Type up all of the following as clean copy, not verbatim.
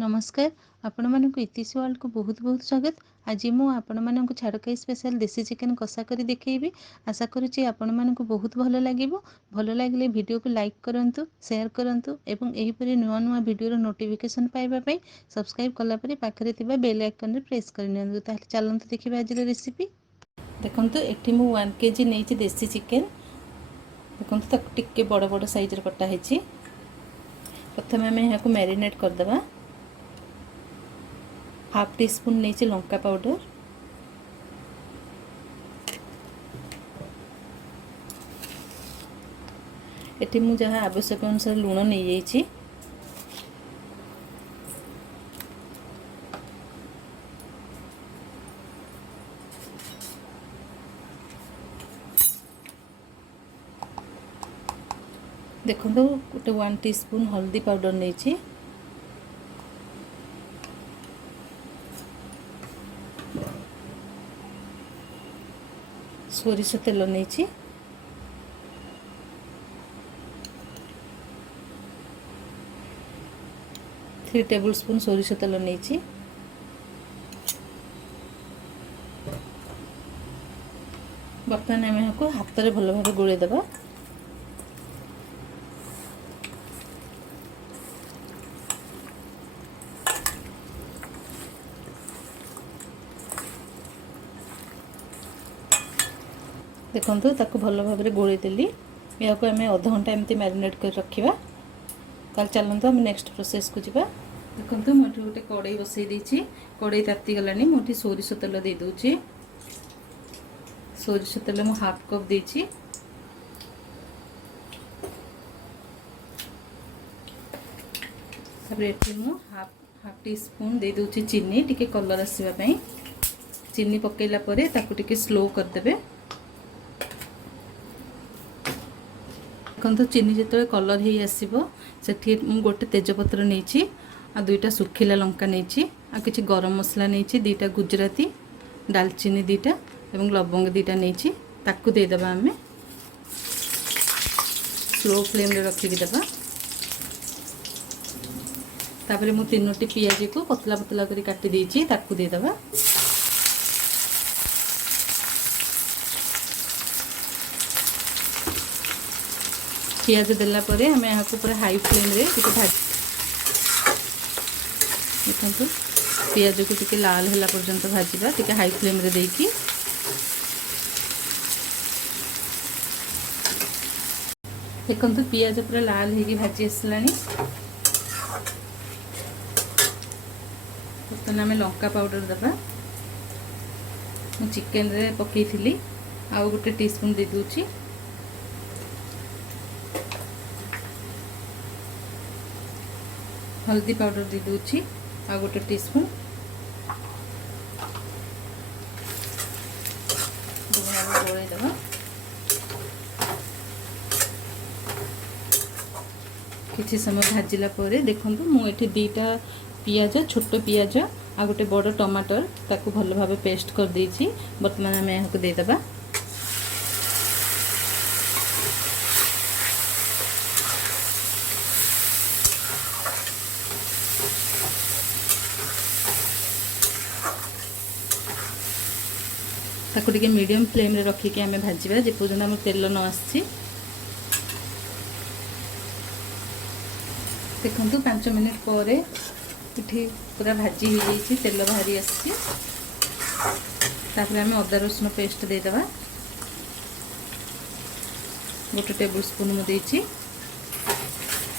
नमस्कार आपण मानक इतिश वर्ल्ड को बहुत बहुत स्वागत। आज मु आपण मानक छाड़खाई स्पेशल देसी चिकेन कषा कर देखी। आशा करुच्ची आपण मानक बहुत भल लगे। भल लगे वीडियो को लाइक करंतु, शेयर करंतु एवं एहीपरि नुआ नुआ वीडियो नोटिफिकेशन पाइबा सब्सक्राइब कलापर पाखरे थिबा बेल आइकन रे प्रेस करनियंतु। ताहले चलंतु देखिबा आज रेसिपी। देखंतु एठी मु 1 केजी नेछि देसी चिकेन। देखंतु तक टिके बड़ बड़ साइज रे कटा हेछि। प्रथमे हमें यहाँ को मैरिनेट कर देबा। हाफ टी स्पून नहीं लंका पाउडर, एटी मु जहाँ आवश्यक अनुसार लुण नहीं जाइए। देखो गोटे 1 टीस्पून हल्दी पाउडर नहीं, सोरिष तेल नहीं, 3 टेबल स्पून सोरिष तेल नहीं। बर्तमान आम यहाँ को हाथ में भल भाव गोले देवा। देखो ताको भल भाव गोले देली। या को आम आधा घंटा एमती मैरिनेट कर रखा। ताल चलते आम नेक्स्ट प्रोसेस को जीवा। देखो मुझे गोटे कड़ाई बसई देछि। कड़ाई ताती गलानी। मुझे सोरिष तेल दे दूची। सोरिष तेल मु हाफ कप देछि। तापर एठी मु हाफ टी स्पून दे दूची चीनी, टिके कलर आसीबा पई। चीनी पकेला परे ताकू टिके स्लो कर देबे। देखो चीनी जो कलर हो आसो से गोटे तेजपत्र नहीं, आ 2टा सुखिला लंका नहीं, आ किसी गरम मसला नहीं, 2टा गुजराती, दालचीनी 2टा एवं लवंग 2टा नहीं। ताकू देदेबा आम स्लो फ्लेम रे रखिक देबा। तापर मु 3टी पियाज को पतला पतला कर काटी देछि, ताकू देदेबा। पियाज देला परे हमें यहाँ को पूरा हाई फ्लेम रे टिके भाज। देखो पियाज को टिके लाल होला पर्यंत भाजिबा, टिके हाई फ्लेम रे देकी। देखो पियाज पूरा लाल होगी भाजी आसलानी। बर्तमान आम लंका पाउडर देबा। चिकेन रे पकई थी आ गोटे टीस्पून दे दूची। हल्दी पाउडर दे दूची आ गोटे टीस्पून। गोले देवा। किछि समय भाजिला परे देखंतु मु एठी 2टा पियाज, छोट पियाज आ गोटे बड़ टमाटर ताकू भल भाव पेस्ट कर देछि। वर्तमान आम यहाँ को दे देबा। ताको टिके मीडियम फ्लेम रे रखिके आमे भाजिबा जे पर्यंत हम तेल न आछि। देखंतु 5 मिनट परे इठी पूरा भाजी हो जाइए, तेल बाहरी आछि। तापर आमे अदा रसुन पेस्ट दे देबा। गोटे टेबल स्पून मु देछि।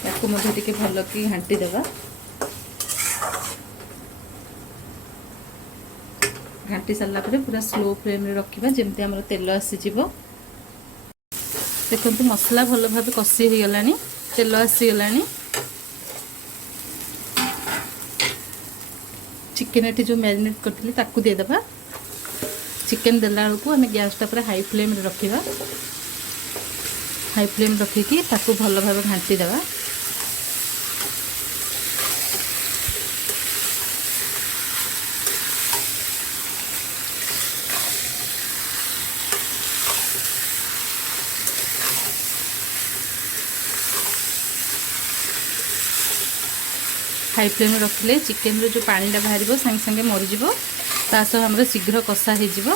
ताको मध्ये टिके भल कि घांटी देबा। घांटी सारा पर पूरा स्लो फ्लेम रे रखिबा जेमती हमर तेल आसीजिवो। देखंतु मसला भल भाव कषी हो गलानी, तेल आसी गलानी। चिकेन एटी जो मैरिनेट करथिली ताकू दे देबा। चिकेन देला बेलू आम गैसटा पूरा हाई फ्लेम रे रखिबा। हाई फ्लेम रखिकी ताकू भल भाव घांटी देबा। हाई फ्लेम रखिले चिकेन रो जो पानी बाहर सांगे सांगे मरीज ता सह आम शीघ्र कषा हो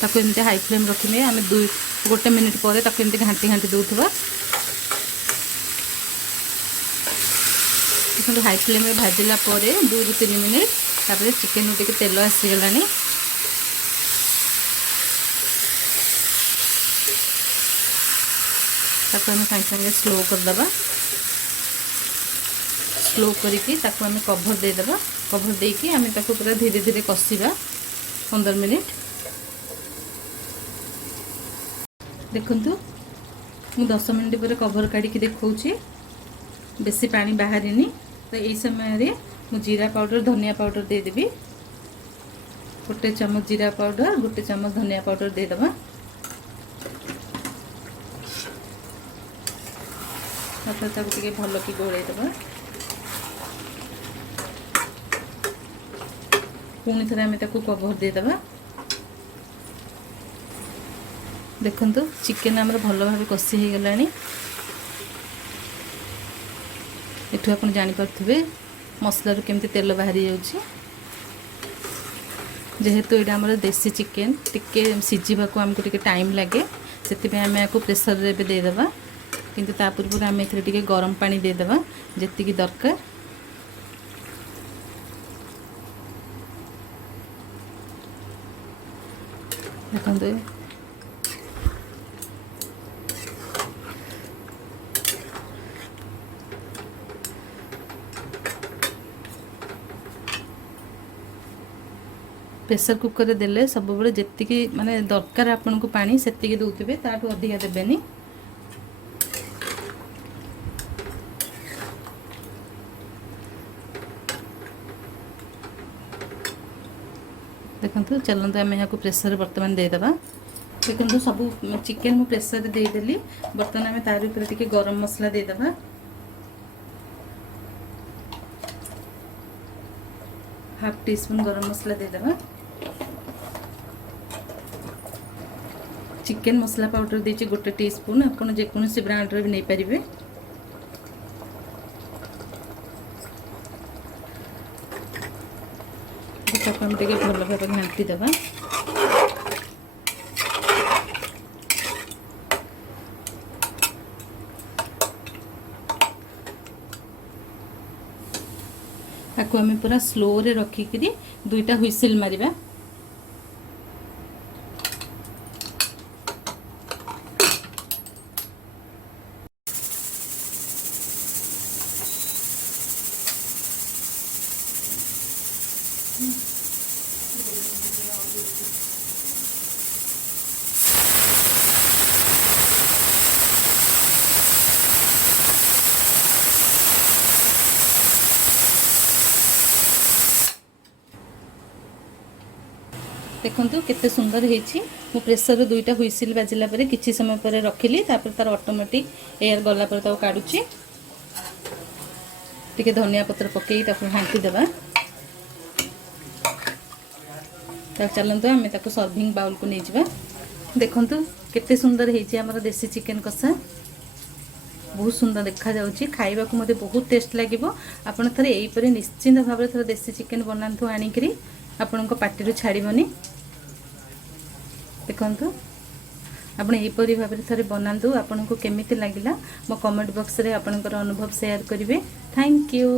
ताको एमती हाई फ्लेम रखिले आम गोटे मिनिट पर एमती घाटी घाटी दौथबा हाई फ्लेम में भाजिला 2 ରୁ 3 मिनिट तापर चिकेन टे तेल आसीगला ताको आम सागे सागे स्लो करदे स्लो करके आम कभर देदेबा कभर देकी आम पूरा धीरे धीरे कषा 15 मिनिट देखंतु मु 10 मिनिट पर कभर काढ़ी देखा बेसी पानी बाहरी तो यही समय मु जीरा पाउडर धनिया पाउडर देदेवी गोटे चम्मच जीरा पाउडर गोटे चम्मच धनिया पाउडर देदेबा ताको भल कि गोलैदेबा पुणी थे आम कभर देदेबा देखंतु चिकेन आमर भल भाव कषि हो गला एठू आप जानीपे मसलार केमती तेल बाहरी जाऊँगी जेहेतु ये आम देसी चिकेन टिके सीझा को आमको टिके टाइम लगे से आम या प्रेसर रे देदेबा किंतु ता पूर्व आम ए गरम पानी देदेबा जेतिकी दरकार देखो प्रेसर कुकर देले सब बड़े जेतिकी माने दरकार आपन को पानी सेतिकी दउथिबे ताठू अधिका देबेनी देखंतु चलंतु आम यहाँ प्रेसर बर्तमान देदेबा देखंतु सब चिकेन मु प्रेसर देदेली बर्तमान आम तार ऊपर टिके गरम मसला देदेबा हाफ टी स्पून गरम मसला देदेबा चिकेन मसला पाउडर देछि गोटे टी स्पून आपन जेकोसी ब्रांड रे भी नहीं पारिबे ताको टिके भल भाव घांटी देबा ताको आम पूरा स्लो रे रखिकी 2टा हुइसिल मारिबा देखंतु केते सुंदर हेछि मु प्रेसर 2टा हुइसिल बाजिला परे किछि समय परे रखिली तापर तार ऑटोमेटिक एयर गला परे ताको काढुछि टिके धनिया पत्र पकेई ताको घांटी देबा ताक चलंतु आमे ताको सर्विंग बाउल को नै जिबा देखंतु केते सुंदर हेछि हमर देसी चिकेन कसा बहुत सुंदर देखा जाउछि खाइबा को मते बहुत टेस्ट लागिवो आपण थरे एई परे निश्चिंत भाबरे थरे देसी चिकेन बनांतु आनिकरी आपण को पार्टी रो छाड़ीबनी देखंतु आपण एपरी भाबरे थरे बनांतु आपण को केमिति लागिला मो कमेंट बॉक्स रे आपनकर अनुभव शेयर करिवे थैंक यू।